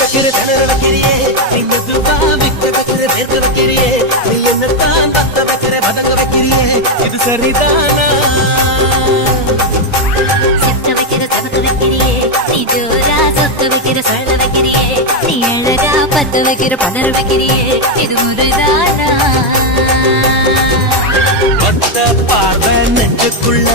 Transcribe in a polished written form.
வைக்கிற திணற வைக்கிறியே நீ மெதுவா விக்க வைக்கிற வேர்க்க வைக்கிறியே நீ என்னத்தான் பத்த வைக்கிற பதங்க வைக்கிறியே இது சரிதானா சித்த வைக்கிற சபக்க வைக்கிறியே நீ ஜோரா சொத்த வைக்கிற சொல்ல வைக்கிறியே நீ அழகா பத்து வைக்கிற பதற வைக்கிறியே இது முறைதானா பத்த பார்வை நெஞ்சுக்குள்ள